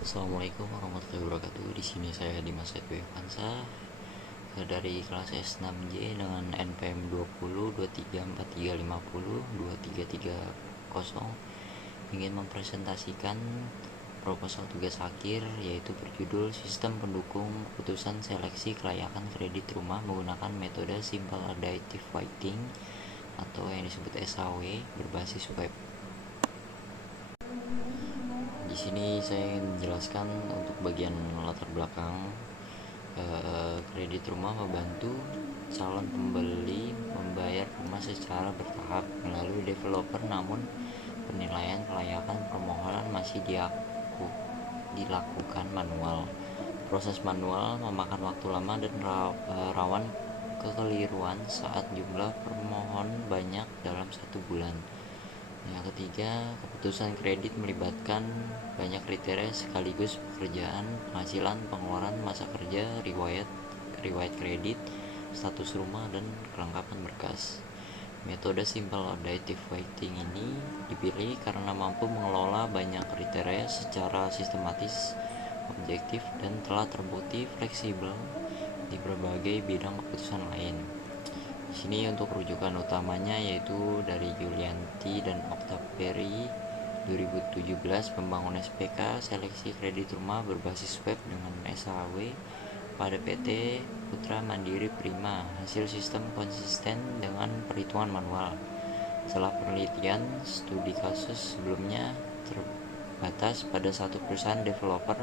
Assalamualaikum warahmatullahi wabarakatuh. Di sini saya Dimas Setio Kansa dari kelas S6J dengan NPM 20 234350 2330 ingin mempresentasikan proposal tugas akhir yaitu berjudul Sistem Pendukung Keputusan Seleksi Kelayakan Kredit Rumah menggunakan metode Simple Additive Weighting atau yang disebut SAW berbasis web. Di sini saya ingin menjelaskan untuk bagian latar belakang. Kredit rumah membantu calon pembeli membayar rumah secara bertahap melalui developer, namun penilaian kelayakan permohonan masih dilakukan manual. Proses manual memakan waktu lama dan rawan kekeliruan saat jumlah permohon banyak dalam satu bulan. Yang ketiga, keputusan kredit melibatkan banyak kriteria sekaligus pekerjaan, penghasilan, pengeluaran, masa kerja, riwayat kredit, status rumah, dan kelengkapan berkas. Metode Simple Additive Weighting ini dipilih karena mampu mengelola banyak kriteria secara sistematis, objektif, dan telah terbukti fleksibel di berbagai bidang keputusan lain. Di sini untuk rujukan utamanya yaitu dari Julianti dan Octaveri 2017 membangun SPK seleksi kredit rumah berbasis web dengan SAW pada PT Putra Mandiri Prima, hasil sistem konsisten dengan perhitungan manual. Setelah penelitian studi kasus sebelumnya terbatas pada satu perusahaan developer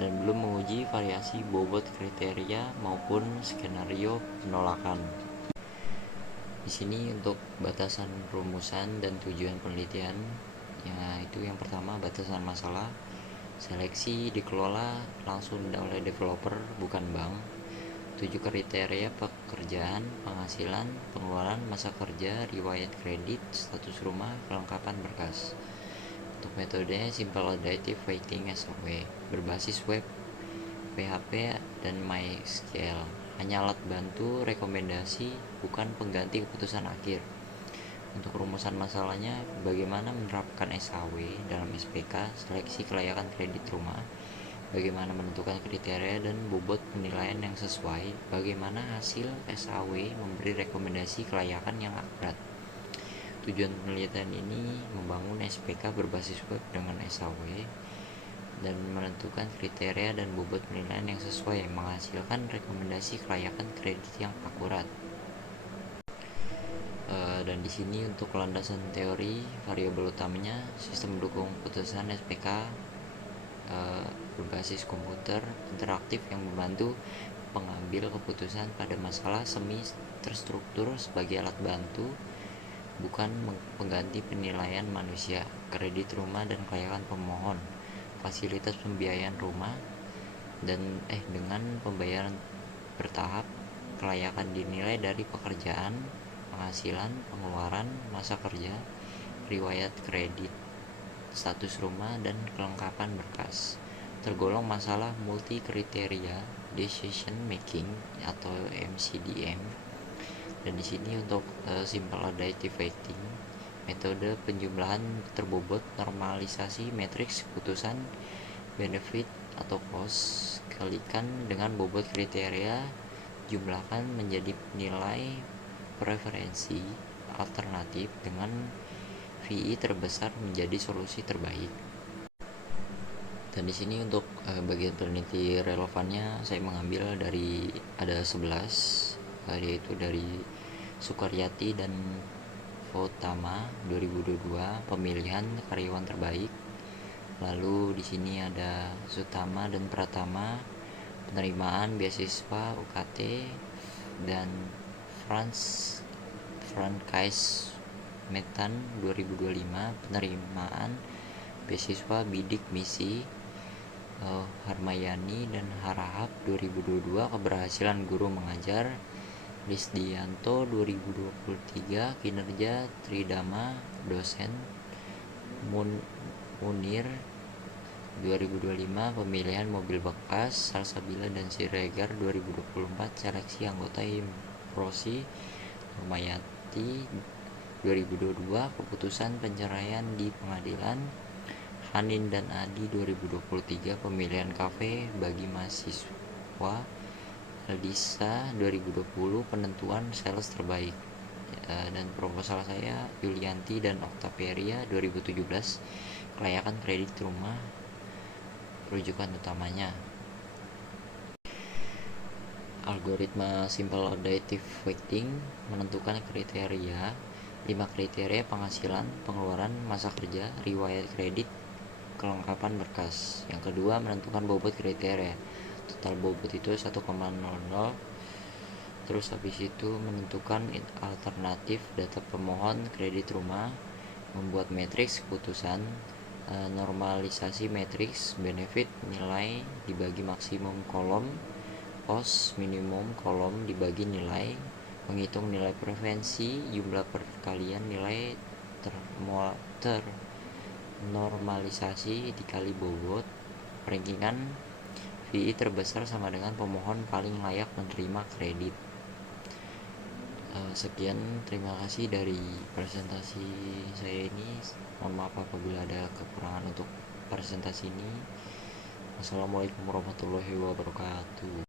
dan belum menguji variasi bobot kriteria maupun skenario penolakan. Di sini untuk batasan rumusan dan tujuan penelitian, yaitu yang pertama batasan masalah. Seleksi dikelola langsung oleh developer bukan bank. 7 kriteria pekerjaan, penghasilan, pengeluaran, masa kerja, riwayat kredit, status rumah, kelengkapan berkas. Untuk metodenya Simple Additive Weighting SAW berbasis web, PHP, dan MySQL. Hanya alat bantu rekomendasi, bukan pengganti keputusan akhir. Untuk rumusan masalahnya, bagaimana menerapkan SAW dalam SPK seleksi kelayakan kredit rumah, bagaimana menentukan kriteria dan bobot penilaian yang sesuai, bagaimana hasil SAW memberi rekomendasi kelayakan yang akurat. Tujuan penelitian ini membangun SPK berbasis web dengan SAW dan menentukan kriteria dan bobot penilaian yang sesuai, menghasilkan rekomendasi kelayakan kredit yang akurat. Dan di sini untuk landasan teori variabel utamanya sistem mendukung keputusan SPK berbasis komputer interaktif yang membantu pengambil keputusan pada masalah semi terstruktur sebagai alat bantu, bukan pengganti penilaian manusia. Kredit rumah dan kelayakan pemohon, fasilitas pembiayaan rumah dan dengan pembayaran bertahap. Kelayakan dinilai dari pekerjaan, penghasilan, pengeluaran, masa kerja, riwayat kredit, status rumah, dan kelengkapan berkas. Tergolong masalah multi kriteria decision making atau MCDM. Dan di sini untuk Simple Additive Weighting, metode penjumlahan terbobot normalisasi matriks keputusan benefit atau cost, kalikan dengan bobot kriteria, jumlahkan menjadi nilai preferensi alternatif dengan VI terbesar menjadi solusi terbaik. Dan di sini untuk bagian peneliti relevannya saya mengambil dari ada 11, yaitu dari Sukaryati dan Votama 2022 pemilihan karyawan terbaik. Lalu di sini ada Sutama dan Pratama penerimaan beasiswa UKT, dan Franchise Metan 2025 penerimaan beasiswa bidik misi. Harmayani dan Harahap 2022 keberhasilan guru mengajar. Lisdianto 2023 kinerja Tridama dosen. Munir 2025 pemilihan mobil bekas. Salsabila dan Siregar 2024 seleksi anggota Improsi. Nurmayati 2022 keputusan penceraian di pengadilan. Anin dan Adi 2023 pemilihan kafe bagi mahasiswa. Aldisa 2020 penentuan sales terbaik. Dan proposal saya Yulianti dan Octaperia 2017 kelayakan kredit rumah rujukan utamanya. Algoritma simple additive weighting menentukan kriteria 5 kriteria penghasilan, pengeluaran, masa kerja, riwayat kredit, kelengkapan berkas. Yang kedua menentukan bobot kriteria. Total bobot itu 1,00. Terus habis itu menentukan alternatif data pemohon kredit rumah, membuat matriks keputusan, normalisasi matriks benefit nilai dibagi maksimum kolom, cost minimum kolom dibagi nilai, menghitung nilai preferensi, jumlah perkalian nilai ternormalisasi dikali bobot, rankingan VI terbesar sama dengan pemohon paling layak menerima kredit. Sekian, terima kasih dari presentasi saya ini. Mohon maaf apabila ada kekurangan untuk presentasi ini. Wassalamualaikum warahmatullahi wabarakatuh.